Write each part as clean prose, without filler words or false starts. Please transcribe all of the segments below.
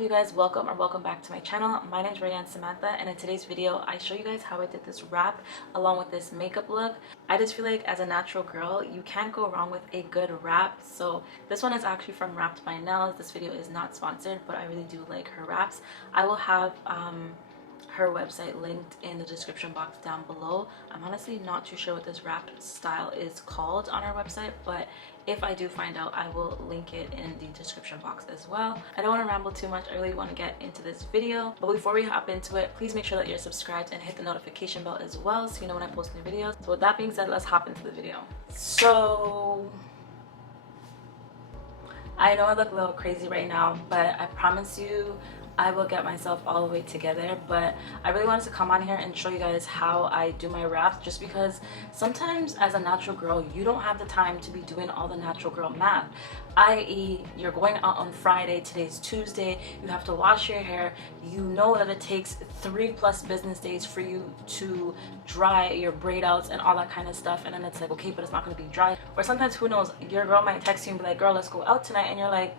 up, you guys? Welcome back to my channel. My name is Rayanne Samantha, and in today's video I show you guys how I did this wrap along with this makeup look. I just feel like as a natural girl you can't go wrong with a good wrap. So this one is actually from Wrapped by Nails. This video is not sponsored, but I really do like her wraps. I will have her website linked in the description box down below. I'm honestly not too sure what this wrap style is called on her website, but if I do find out, I will link it in the description box as well. I don't want to ramble too much. I really want to get into this video, but before we hop into it, please make sure that you're subscribed and hit the notification bell as well so you know when I post new videos. So with that being said, let's hop into the video. So I know I look a little crazy right now, but I promise you I will get myself all the way together. But I really wanted to come on here and show you guys how I do my wraps, just because sometimes as a natural girl you don't have the time to be doing all the natural girl math, i.e. you're going out on Friday, today's Tuesday, you have to wash your hair, you know that it takes 3+ business days for you to dry your braid outs and all that kind of stuff, and then it's like, okay, but it's not going to be dry. Or sometimes, who knows, your girl might text you and be like, girl, let's go out tonight, and you're like,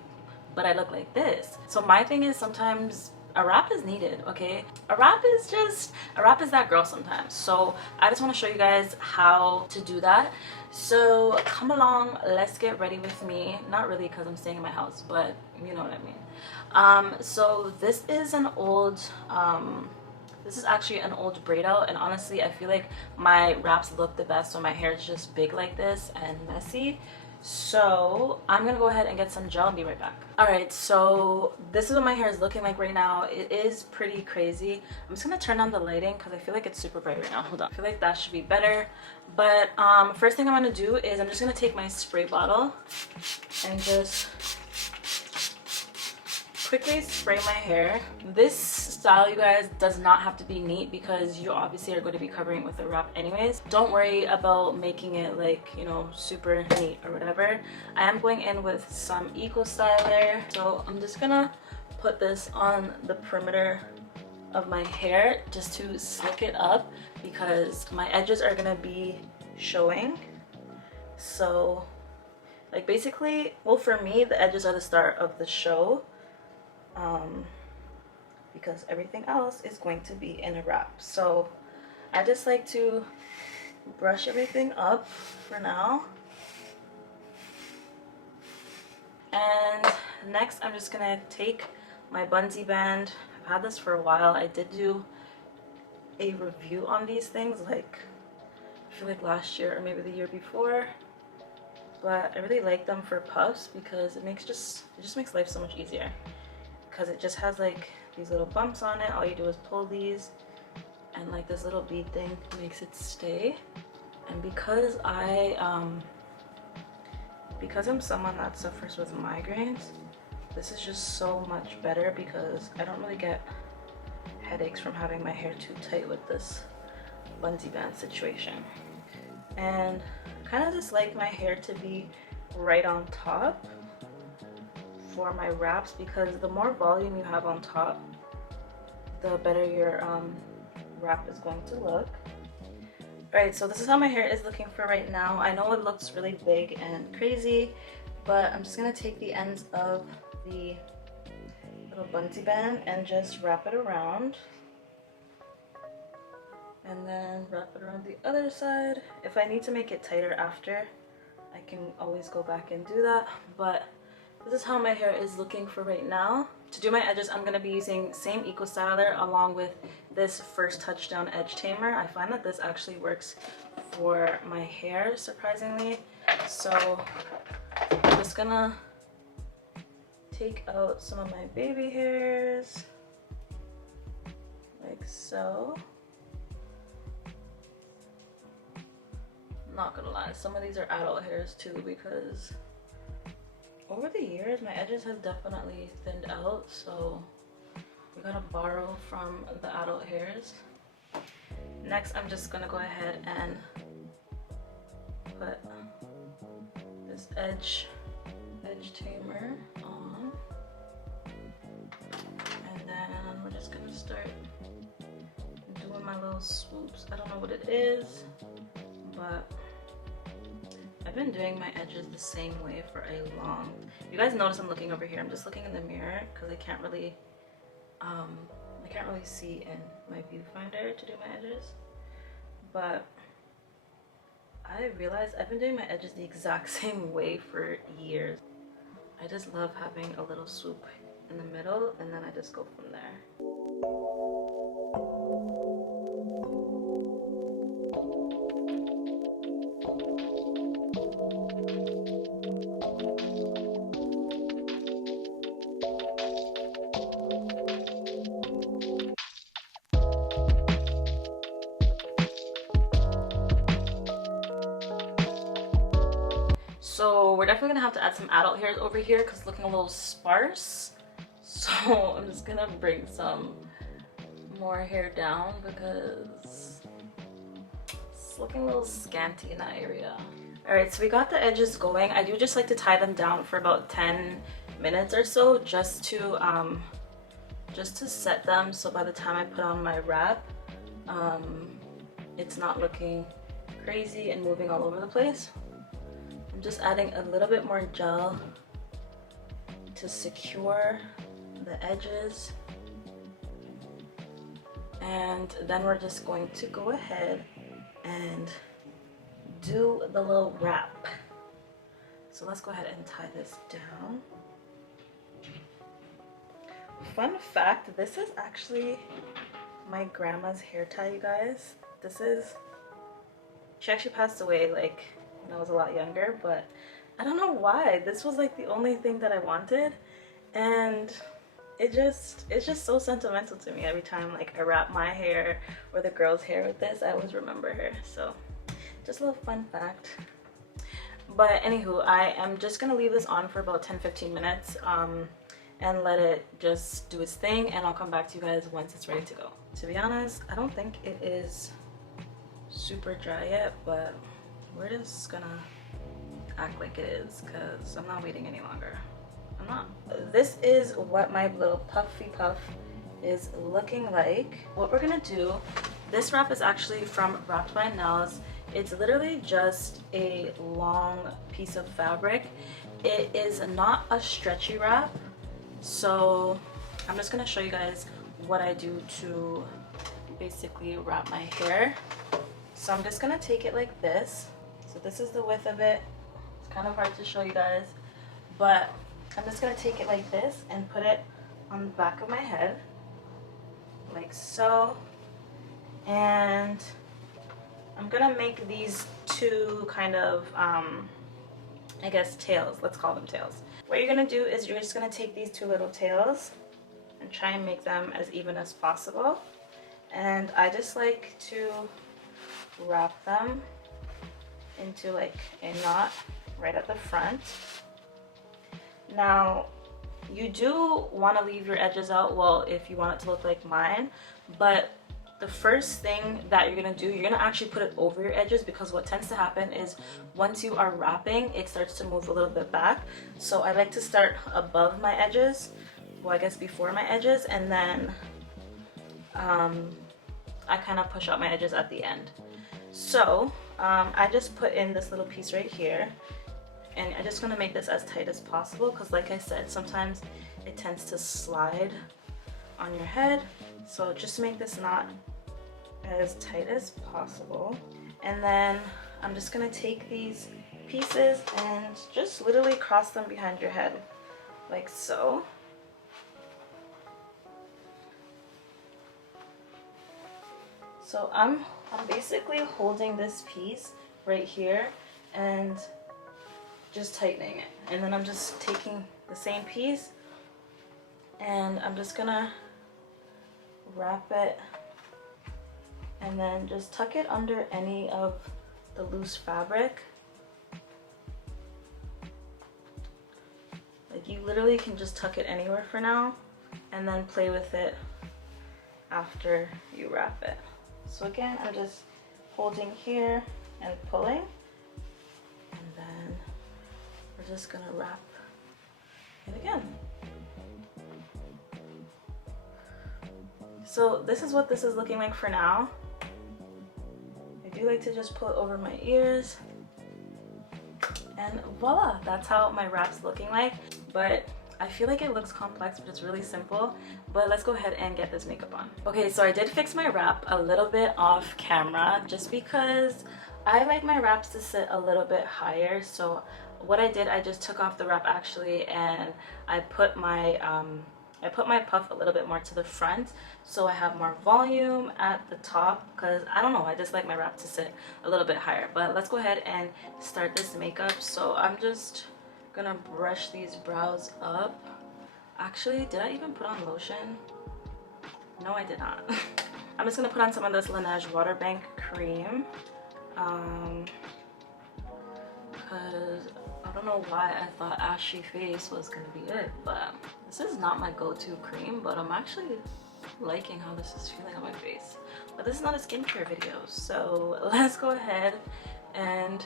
but I look like this. So my thing is, sometimes a wrap is needed, okay? A wrap is that girl sometimes. So I just want to show you guys how to do that. So come along, let's get ready with me. Not really, because I'm staying in my house, but you know what I mean. So this is an old this is actually an old braid out, and honestly I feel like my wraps look the best when my hair is just big like this and messy. So I'm gonna go ahead and get some gel and be right back. Alright, so this is what my hair is looking like right now. It is pretty crazy. I'm just gonna turn on the lighting because I feel like it's super bright right now. Hold on, I feel like that should be better. But first thing I'm gonna do is I'm just gonna take my spray bottle and just quickly spray my hair. This style, you guys, does not have to be neat because you obviously are going to be covering it with a wrap anyways. Don't worry about making it like, you know, super neat or whatever. I am going in with some Eco Styler, so I'm just gonna put this on the perimeter of my hair just to slick it up because my edges are gonna be showing. So like basically, well, for me the edges are the start of the show, because everything else is going to be in a wrap. So I just like to brush everything up for now. And next I'm just gonna take my bungee band. I've had this for a while. I did do a review on these things, like I feel like last year or maybe the year before, but I really like them for puffs because it just makes life so much easier, because it just has like these little bumps on it. All you do is pull these, and like this little bead thing makes it stay. And because I'm someone that suffers with migraines, this is just so much better because I don't really get headaches from having my hair too tight with this bungee band situation. And I kind of just like my hair to be right on top for my wraps, because the more volume you have on top, the better your wrap is going to look. Alright, so this is how my hair is looking for right now. I know it looks really big and crazy, but I'm just gonna take the ends of the little bungee band and just wrap it around, and then wrap it around the other side. If I need to make it tighter after, I can always go back and do that, but this is how my hair is looking for right now. To do my edges, I'm going to be using same Eco Styler along with this First Touchdown Edge Tamer. I find that this actually works for my hair, surprisingly. So I'm just gonna take out some of my baby hairs, like so. I'm not gonna lie, some of these are adult hairs too, because over the years my edges have definitely thinned out, so we gotta borrow from the adult hairs. Next, I'm just gonna go ahead and put this edge tamer on, and then we're just gonna start doing my little swoops. I don't know what it is, but I've been doing my edges the same way for a long... You guys notice I'm looking over here. I'm just looking in the mirror because I can't really I can't really see in my viewfinder to do my edges, but I realized I've been doing my edges the exact same way for years. I just love having a little swoop in the middle, and then I just go from there. So we're definitely gonna have to add some adult hairs over here because it's looking a little sparse. So I'm just gonna bring some more hair down because it's looking a little scanty in that area. All right, so we got the edges going. I do just like to tie them down for about 10 minutes or so just to set them, so by the time I put on my wrap, it's not looking crazy and moving all over the place. I'm just adding a little bit more gel to secure the edges, and then we're just going to go ahead and do the little wrap. So let's go ahead and tie this down. Fun fact, this is actually my grandma's hair tie, you guys. She actually passed away like when I was a lot younger, but I don't know why. This was like the only thing that I wanted, and it's just so sentimental to me. Every time like I wrap my hair or the girl's hair with this, I always remember her. So just a little fun fact. But anywho, I am just gonna leave this on for about 10-15 minutes and let it just do its thing, and I'll come back to you guys once it's ready to go. To be honest, I don't think it is super dry yet, but we're just gonna act like it is because I'm not waiting any longer. I'm not. This is what my little puffy puff is looking like. What we're gonna do, this wrap is actually from Wrapped by NARS. It's literally just a long piece of fabric. It is not a stretchy wrap, so I'm just gonna show you guys what I do to basically wrap my hair. So I'm just gonna take it like this. So this is the width of it. It's kind of hard to show you guys, but I'm just gonna take it like this and put it on the back of my head, like so. And I'm gonna make these two kind of, I guess tails, let's call them tails. What you're gonna do is you're just gonna take these two little tails and try and make them as even as possible. And I just like to wrap them into like a knot right at the front. Now, you do want to leave your edges out, well, if you want it to look like mine, but the first thing that you're gonna do, you're gonna actually put it over your edges, because what tends to happen is once you are wrapping, it starts to move a little bit back. So I like to start above my edges, well, I guess before my edges, and then I kind of push out my edges at the end. So I just put in this little piece right here, and I'm just gonna make this as tight as possible because, like I said, sometimes it tends to slide on your head. So just make this knot as tight as possible. And then I'm just gonna take these pieces and just literally cross them behind your head, like so. So I'm basically holding this piece right here and just tightening it. And then I'm just taking the same piece and I'm just gonna wrap it and then just tuck it under any of the loose fabric. Like, you literally can just tuck it anywhere for now and then play with it after you wrap it. So again, I'm just holding here and pulling, and then we're just gonna wrap it again. So this is what this is looking like for now. I do like to just pull it over my ears, and voila, that's how my wrap's looking like. But I feel like it looks complex, but it's really simple. But let's go ahead and get this makeup on. Okay, so I did fix my wrap a little bit off camera just because I like my wraps to sit a little bit higher. So what I did, I just took off the wrap actually, and I put my puff a little bit more to the front, so I have more volume at the top, because I don't know, I just like my wrap to sit a little bit higher. But let's go ahead and start this makeup. So I'm just gonna brush these brows up. Actually, did I even put on lotion? No, I did not. I'm just gonna put on some of this Laneige Water Bank cream, because I don't know why I thought ashy face was gonna be it, but this is not my go-to cream. But I'm actually liking how this is feeling on my face. But this is not a skincare video, so let's go ahead and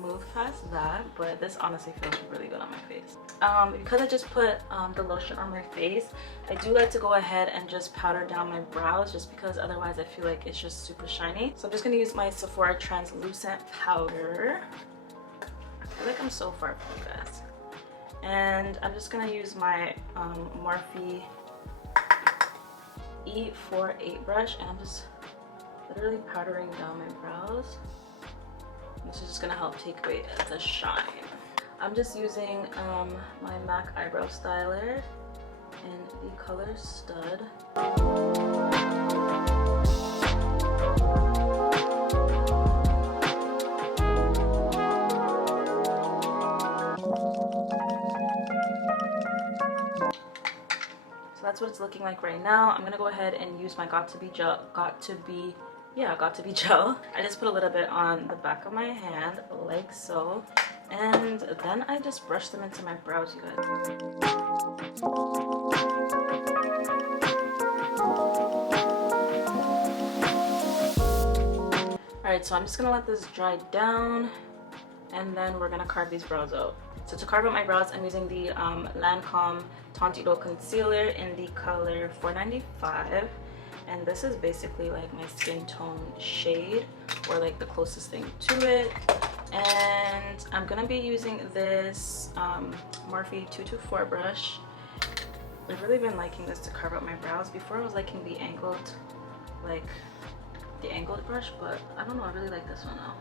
move past that. But this honestly feels really good on my face. Because I just put the lotion on my face, I do like to go ahead and just powder down my brows, just because otherwise I feel like it's just super shiny. So I'm just gonna use my Sephora translucent powder. I feel like I'm so far from you guys. And I'm just gonna use my Morphe E48 brush, and I'm just literally powdering down my brows. This is just gonna help take away the shine. I'm just using my MAC Eyebrow Styler in the color Stud. So that's what it's looking like right now. I'm gonna go ahead and use my Got to Be gel. I just put a little bit on the back of my hand, like so, and then I just brush them into my brows, you guys. Alright, so I'm just gonna let this dry down, and then we're gonna carve these brows out. So to carve out my brows, I'm using the Lancome Teint Idole concealer in the color 495, and this is basically like my skin tone shade, or like the closest thing to it. And I'm gonna be using this Morphe 224 brush. I've really been liking this to carve out my brows. Before I was liking the angled brush, but I don't know, I really like this one now.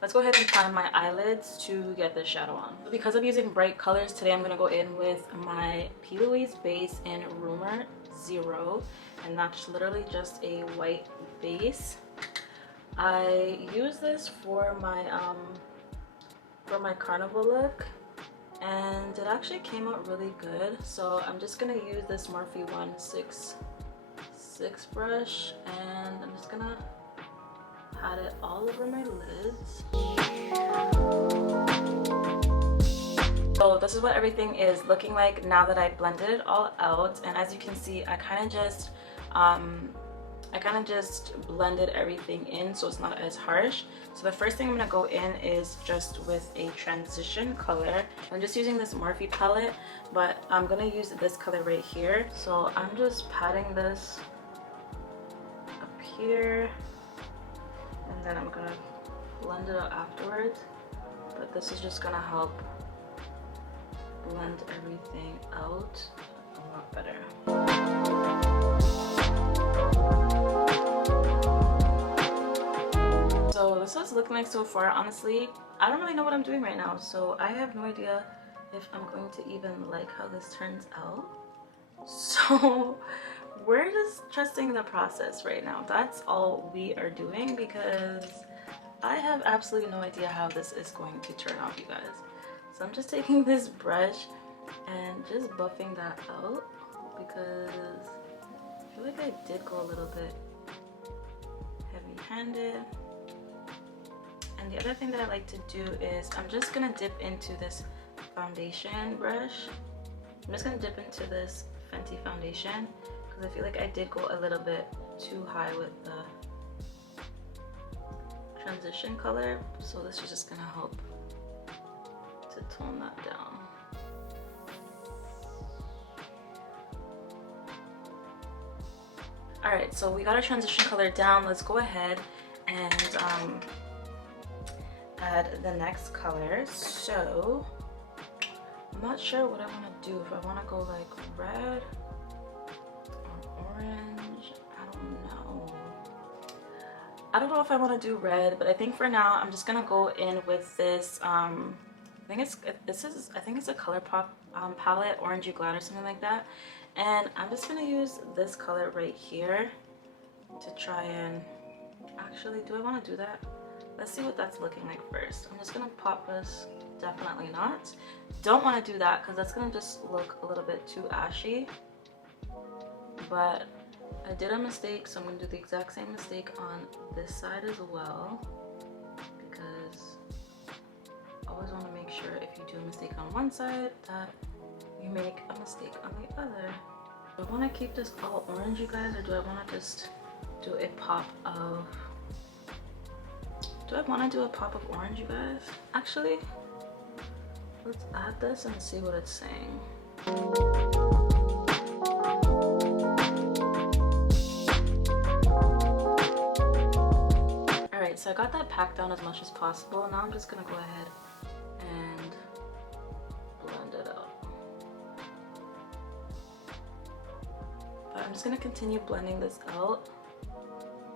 Let's go ahead and prime my eyelids to get the shadow on. Because I'm using bright colors today, I'm gonna go in with my Louise base in Rumour 0, and that's literally just a white base. I use this for my carnival look, and it actually came out really good. So I'm just gonna use this Morphe 166 brush, and I'm just gonna pat it all over my lids. So this is what everything is looking like now that I blended it all out. And as you can see, I kind of just blended everything in, so it's not as harsh. So the first thing I'm gonna go in is just with a transition color. I'm just using this Morphe palette, but I'm gonna use this color right here. So I'm just patting this up here, and then I'm gonna blend it out afterwards. But this is just gonna help blend everything out a lot better. So this is what it's looking like so far. Honestly, I don't really know what I'm doing right now, so I have no idea if I'm going to even like how this turns out. So we're just trusting the process right now. That's all we are doing, because I have absolutely no idea how this is going to turn out, you guys. So I'm just taking this brush and just buffing that out, because I feel like I did go a little bit heavy-handed. And the other thing that I like to do is I'm just gonna dip into this foundation brush I'm just gonna dip into this Fenty foundation because I feel like I did go a little bit too high with the transition color, so this is just gonna help to tone that down. All right, so we got our transition color down. Let's go ahead and add the next color. So I'm not sure what I want to do. If I want to go like red or orange, I don't know if I want to do red, but I think for now I'm just gonna go in with this I think it's a Colorpop palette, Orangey Glad or something like that, and I'm just gonna use this color right here to try and actually, do I want to do that? Let's see what that's looking like first. I'm just gonna pop this. Definitely not. Don't want to do that because that's gonna just look a little bit too ashy, but I did a mistake, so I'm gonna do the exact same mistake on this side as well, because I always want to make sure if you do a mistake on one side that you make a mistake on the other. Do I want to keep this all orange, you guys, or do I want to just do a pop of, orange, you guys? Actually, let's add this and see what it's saying. Alright, so I got that packed down as much as possible. Now I'm just gonna go ahead and blend it out. But I'm just gonna continue blending this out.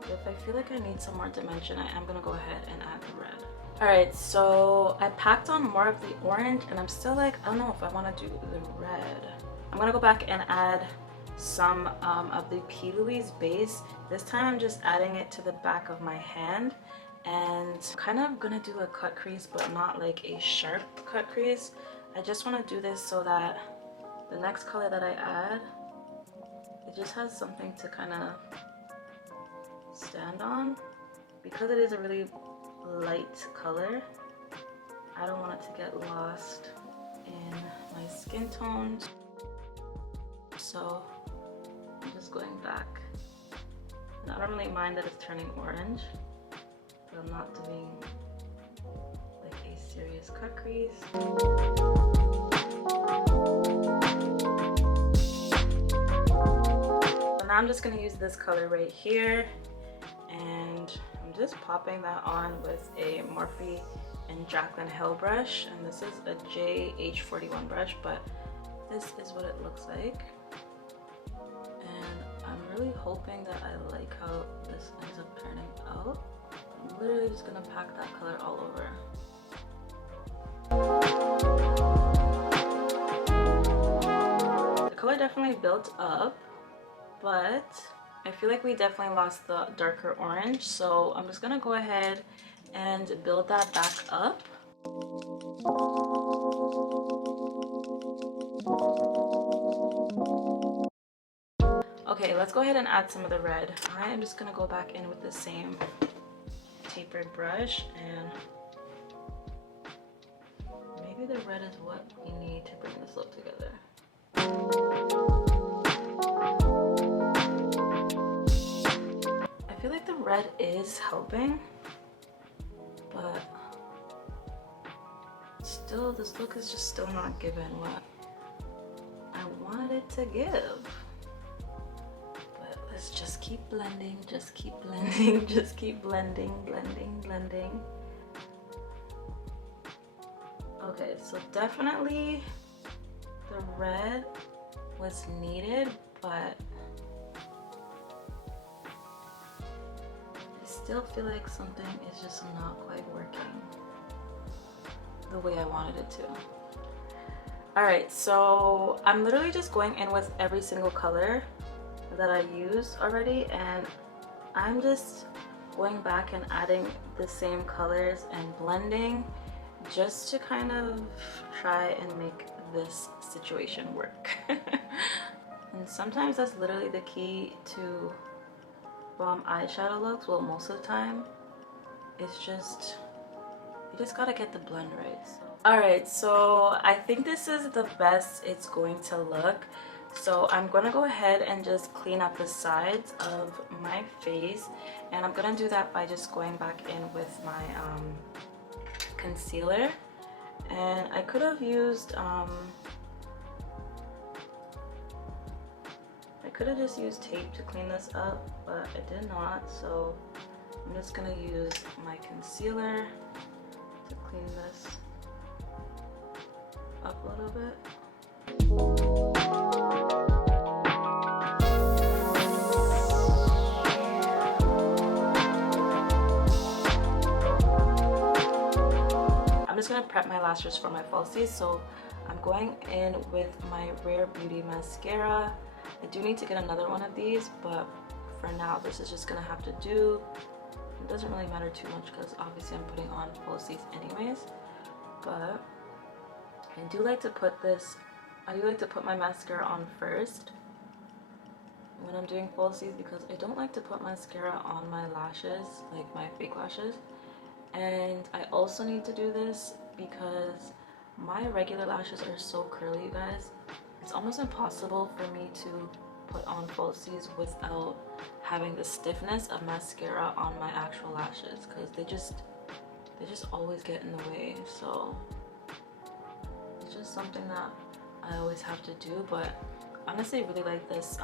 If I feel like I need some more dimension, I am gonna go ahead and add the red. Alright, so I packed on more of the orange and I'm still like, I don't know if I want to do the red. I'm gonna go back and add some of the P. Louise base. This time I'm just adding it to the back of my hand and kind of gonna do a cut crease, but not like a sharp cut crease. I just want to do this so that the next color that I add, it just has something to kind of stand on. Because it is a really light color, I don't want it to get lost in my skin tones, so I'm just going back. And I don't really mind that it's turning orange, but I'm not doing like a serious cut crease. So now I'm just going to use this color right here, and I'm just popping that on with a Morphe and Jaclyn Hill brush, and this is a JH41 brush, but this is what it looks like. And I'm really hoping that I like how this ends up turning out. I'm literally just gonna pack that color all over. The color definitely built up, but I feel like we definitely lost the darker orange, so I'm just gonna go ahead and build that back up. Okay, let's go ahead and add some of the red. I am just gonna go back in with the same tapered brush, and maybe the red is what we need to bring this look together. I feel like the red is helping, but still this look is just still not giving what I wanted it to give. But let's just keep blending, just keep blending, just keep blending, blending, blending. Okay, so definitely the red was needed, but I still feel like something is just not quite working the way I wanted it to. Alright, so I'm literally just going in with every single color that I used already, and I'm just going back and adding the same colors and blending just to kind of try and make this situation work. And sometimes that's literally the key to bomb eyeshadow looks. Well, most of the time it's just You just gotta get the blend right. Alright, so I think this is the best it's going to look. So I'm gonna go ahead and just clean up the sides of my face, and I'm gonna do that by just going back in with my concealer. And I could have used I could have just used tape to clean this up, but I did not, so I'm just gonna use my concealer to clean this up a little bit. I'm just gonna prep my lashes for my falsies, so I'm going in with my Rare Beauty mascara. I do need to get another one of these, but for now this is just gonna have to do. It doesn't really matter too much because obviously I'm putting on falsies anyways, but I do like to put my mascara on first when I'm doing falsies, because I don't like to put mascara on my lashes, like my fake lashes. And I also need to do this because my regular lashes are so curly, you guys. It's almost impossible for me to put on falsies without having the stiffness of mascara on my actual lashes, because they just always get in the way. So it's just something that I always have to do. But honestly, I really like this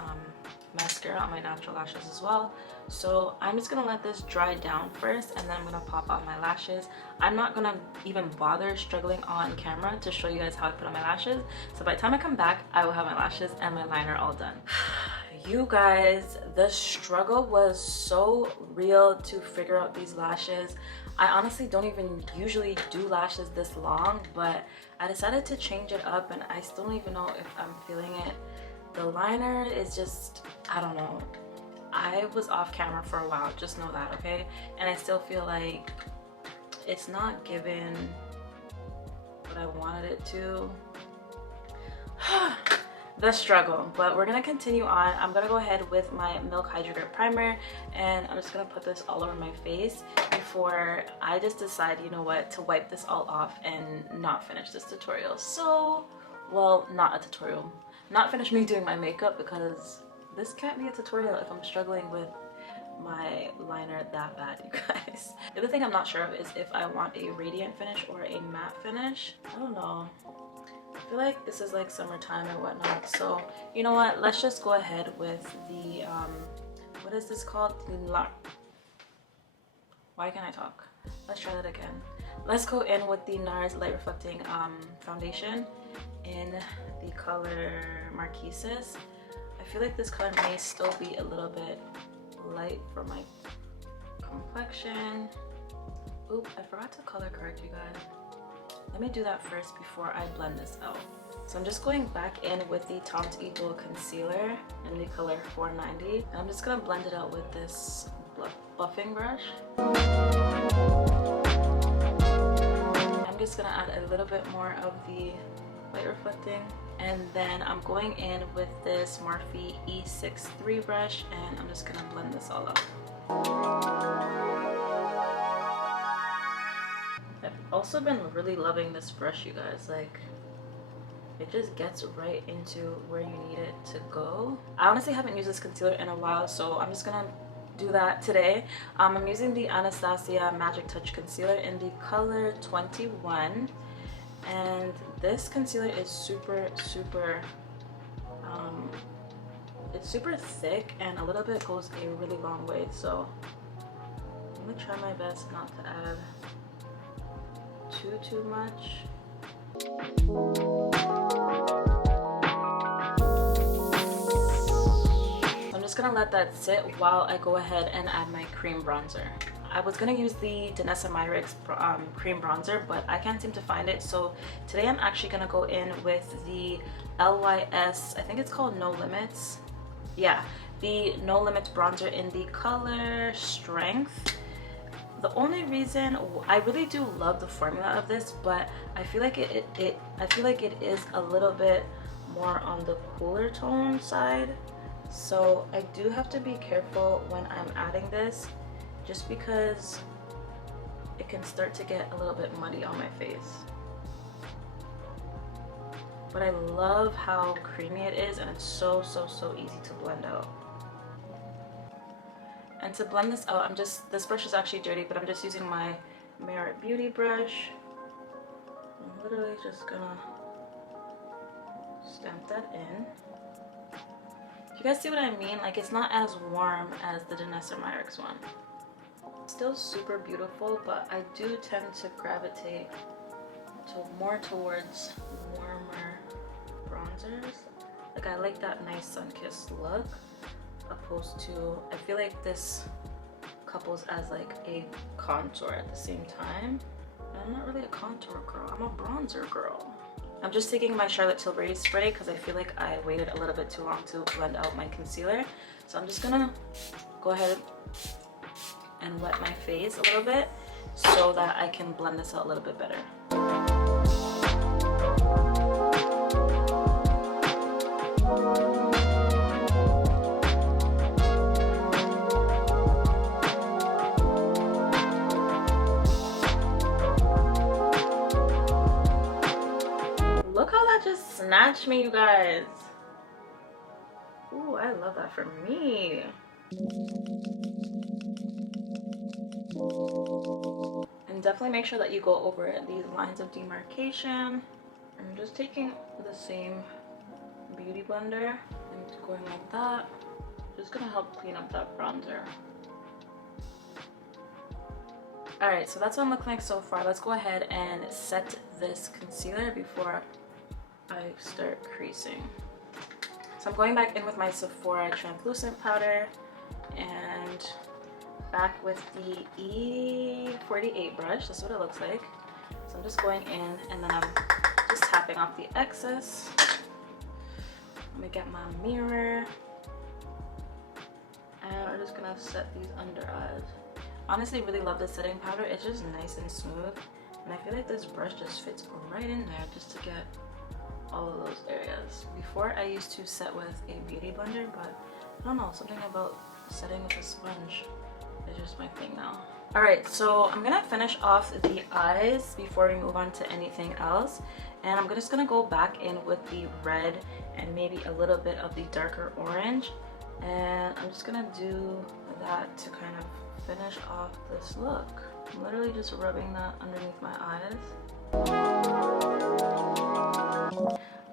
mascara on my natural lashes as well. So I'm just gonna let this dry down first, and then I'm gonna pop out my lashes. I'm not gonna even bother struggling on camera to show you guys how I put on my lashes. So by the time I come back, I will have my lashes and my liner all done. You guys, the struggle was so real to figure out these lashes. I honestly don't even usually do lashes this long, but I decided to change it up, and I still don't even know if I'm feeling it. The liner is just, I don't know. I was off camera for a while, just know that, okay? And I still feel like it's not given what I wanted it to. The struggle, but we're gonna continue on. I'm gonna go ahead with my Milk Hydrogrip primer, and I'm just gonna put this all over my face before I just decide, you know what, to wipe this all off and not finish this tutorial. So, well, not a tutorial. Not finish me doing my makeup, because this can't be a tutorial if I'm struggling with my liner that bad, you guys. The other thing I'm not sure of is if I want a radiant finish or a matte finish. I don't know. I feel like this is like summertime and whatnot, so you know what, let's just go ahead with the what is this called? Why can't I talk? Let's try that again. Let's go in with the NARS Light Reflecting foundation in the color Marquises. I feel like this color may still be a little bit light for my complexion. Oop, I forgot to color correct, you guys. Let me do that first before I blend this out. So I'm just going back in with the Teint Idole concealer in the color 490, and I'm just gonna blend it out with this buffing brush. I'm just gonna add a little bit more of the light reflecting, and then I'm going in with this Morphe E63 brush, and I'm just gonna blend this all out. I've also been really loving this brush, you guys. Like, it just gets right into where you need it to go. I honestly haven't used this concealer in a while, so I'm just gonna do that today. I'm using the Anastasia Magic Touch concealer in the color 21, and this concealer is super it's super thick, and a little bit goes a really long way. So I'm gonna try my best not to add too much. I'm just gonna let that sit while I go ahead and add my cream bronzer. I was gonna use the Danessa Myricks cream bronzer, but I can't seem to find it. So today I'm actually gonna go in with the LYS, I think it's called No Limits. Yeah, the No Limits bronzer in the color Strength. The only reason, I really do love the formula of this, but I feel like it is a little bit more on the cooler tone side. So I do have to be careful when I'm adding this, just because it can start to get a little bit muddy on my face. But I love how creamy it is, and it's so easy to blend out. And to blend this out, this brush is actually dirty, but I'm just using my Merit Beauty brush. I'm literally just gonna stamp that in. You guys see what I mean? Like, it's not as warm as the Danessa Myricks one. Still super beautiful, but I do tend to gravitate more towards warmer bronzers. Like, I like that nice sun-kissed look, opposed to, I feel like this couples as like a contour at the same time. And I'm not really a contour girl, I'm a bronzer girl. I'm just taking my Charlotte Tilbury spray because I feel like I waited a little bit too long to blend out my concealer. So I'm just gonna go ahead and wet my face a little bit so that I can blend this out a little bit better. Look how that just snatched me, you guys. Ooh, I love that for me. And definitely make sure that you go over these lines of demarcation. I'm just taking the same beauty blender and going like that. Just gonna help clean up that bronzer. Alright, so that's what I'm looking like so far. Let's go ahead and set this concealer before I start creasing. So I'm going back in with my Sephora translucent powder and back with the E48 brush. This is what it looks like. So I'm just going in and then I'm just tapping off the excess. Let me get my mirror. And I'm just gonna set these under eyes. Honestly, really love this setting powder. It's just nice and smooth. And I feel like this brush just fits right in there just to get all of those areas. Before, I used to set with a beauty blender, but I don't know, something about setting with a sponge is just my thing now. Alright, so I'm gonna finish off the eyes before we move on to anything else. And I'm just gonna go back in with the red and maybe a little bit of the darker orange. And I'm just gonna do that to kind of finish off this look. I'm literally just rubbing that underneath my eyes.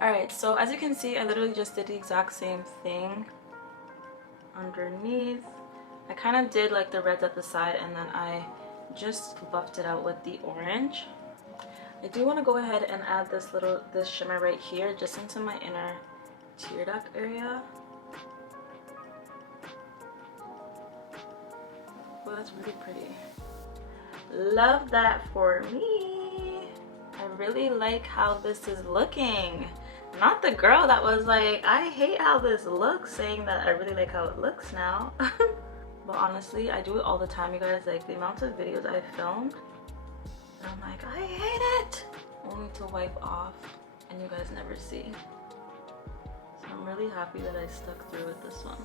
Alright, so as you can see, I literally just did the exact same thing underneath. I kind of did like the reds at the side and then I just buffed it out with the orange. I do want to go ahead and add this shimmer right here just into my inner tear duct area. Oh, that's really pretty. Love that for me. I really like how this is looking. Not the girl that was like, I hate how this looks, saying that I really like how it looks now. But honestly, I do it all the time, you guys. Like, the amount of videos I filmed, and I'm like, I hate it, only to wipe off and you guys never see. So I'm really happy that I stuck through with this one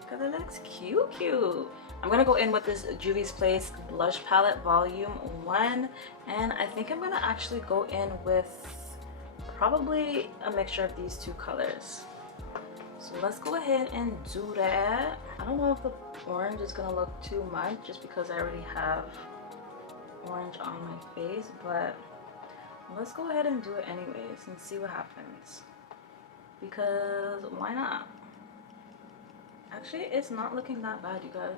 because it looks cute. I'm gonna go in with this Juvia's Place blush palette volume 1, and I think I'm gonna actually go in with probably a mixture of these two colors. So let's go ahead and do that. I don't know if the orange is gonna look too much just because I already have orange on my face, but let's go ahead and do it anyways and see what happens, because why not? Actually, it's not looking that bad, you guys.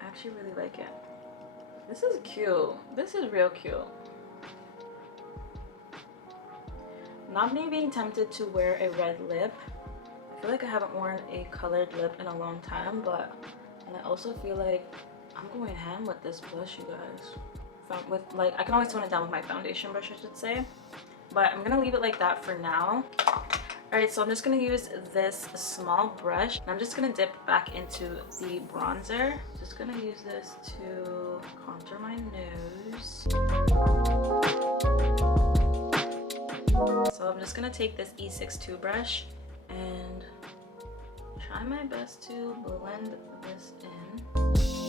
I actually really like it. This is cute. This is real cute. Not me being tempted to wear a red lip. I feel like I haven't worn a colored lip in a long time, and I also feel like I'm going ham with this blush, you guys. Like, I can always tone it down with my foundation brush, I should say. But I'm gonna leave it like that for now. Alright, so I'm just gonna use this small brush and I'm just gonna dip back into the bronzer. Just gonna use this to contour my nose. So I'm just gonna take this E62 brush and try my best to blend this in.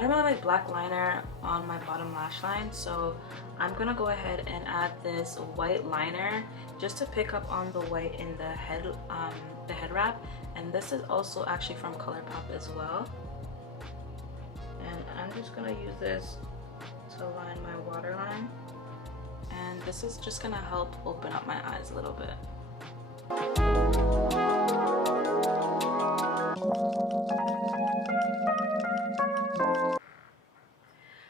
I don't really like black liner on my bottom lash line, so I'm gonna go ahead and add this white liner just to pick up on the white in the head wrap. And this is also actually from Colorpop as well. And I'm just gonna use this to line my waterline. And this is just gonna help open up my eyes a little bit.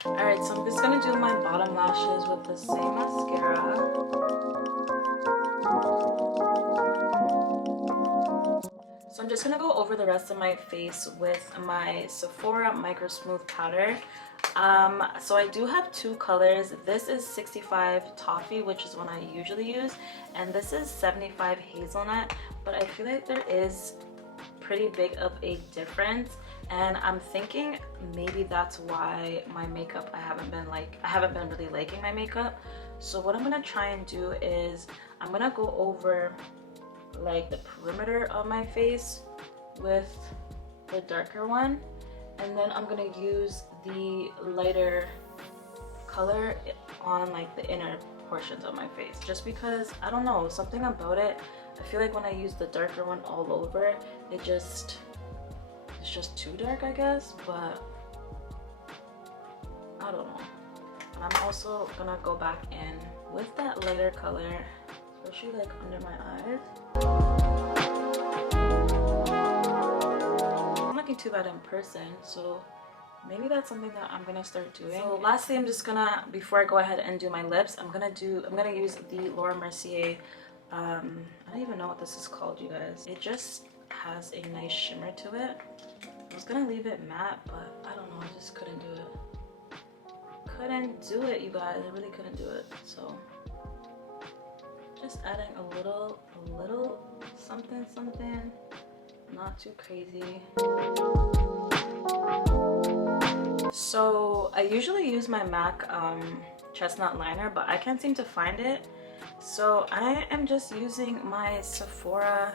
Alright, so I'm just gonna do my bottom lashes with the same mascara. So I'm just gonna go over the rest of my face with my Sephora Microsmooth powder. So I do have two colors. This is 65 Toffee, which is one I usually use, and this is 75 Hazelnut, but I feel like there is pretty big of a difference, and I'm thinking maybe that's why my makeup, I haven't been really liking my makeup. So what I'm gonna try and do is I'm gonna go over like the perimeter of my face with the darker one, and then I'm gonna use the lighter color on like the inner portions of my face, just because I don't know, something about it, I feel like when I use the darker one all over, it's just too dark, I guess, but I don't know. And I'm also gonna go back in with that lighter color, especially like under my eyes. I'm looking too bad in person, so maybe that's something that I'm gonna start doing. So lastly, I'm just gonna, before I go ahead and do my lips, I'm gonna use the Laura Mercier, I don't even know what this is called, you guys. It just has a nice shimmer to it. I was gonna leave it matte, but I don't know, I just couldn't do it. Couldn't do it, you guys. I really couldn't do it. So just adding a little something, not too crazy. So I usually use my MAC chestnut liner, but I can't seem to find it. So I am just using my Sephora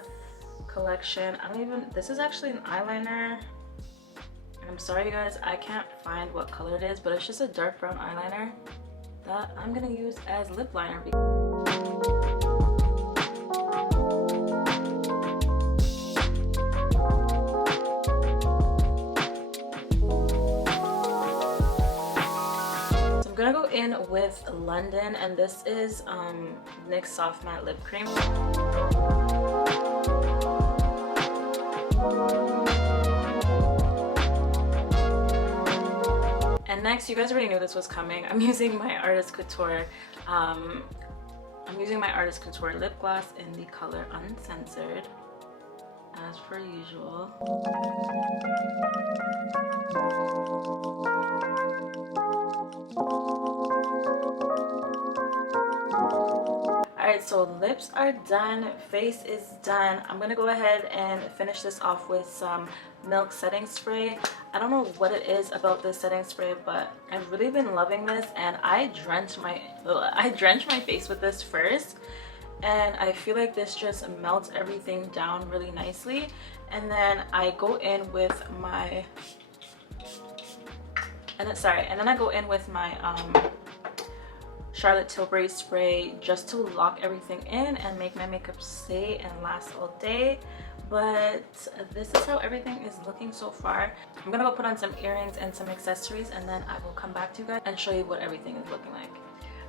collection. This is actually an eyeliner. I'm sorry, you guys, I can't find what color it is, but it's just a dark brown eyeliner that I'm gonna use as lip liner. So I'm gonna go in with London, and this is NYX Soft Matte Lip Cream. And next, you guys already knew this was coming. I'm using my Artist Couture. I'm using my Artist Couture lip gloss in the color Uncensored, as per usual. Alright, so lips are done, face is done. I'm gonna go ahead and finish this off with some Milk setting spray. I don't know what it is about this setting spray, but I've really been loving this, and I drench my face with this first, and I feel like this just melts everything down really nicely. And then I go in with my Charlotte Tilbury spray just to lock everything in and make my makeup stay and last all day. But this is how everything is looking so far. I'm gonna go put on some earrings and some accessories, and then I will come back to you guys and show you what everything is looking like.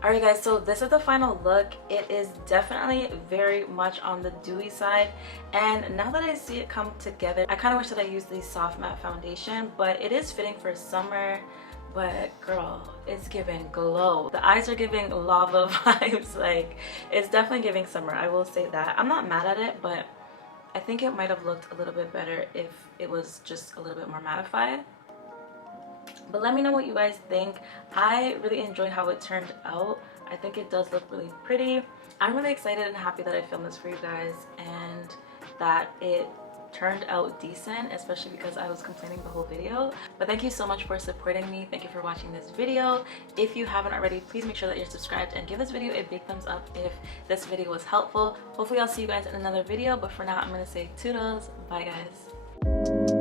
Alright guys, so this is the final look. It is definitely very much on the dewy side, and now that I see it come together, I kind of wish that I used the soft matte foundation, but it is fitting for summer. But girl, it's giving glow. The eyes are giving lava vibes. Like, it's definitely giving summer, I will say that. I'm not mad at it, but I think it might have looked a little bit better if it was just a little bit more mattified. But let me know what you guys think. I really enjoyed how it turned out. I think it does look really pretty. I'm really excited and happy that I filmed this for you guys and that it turned out decent, especially because I was complaining the whole video. But thank you so much for supporting me. Thank you for watching this video. If you haven't already, please make sure that you're subscribed and give this video a big thumbs up if this video was helpful. Hopefully I'll see you guys in another video, but for now I'm gonna say toodles. Bye guys.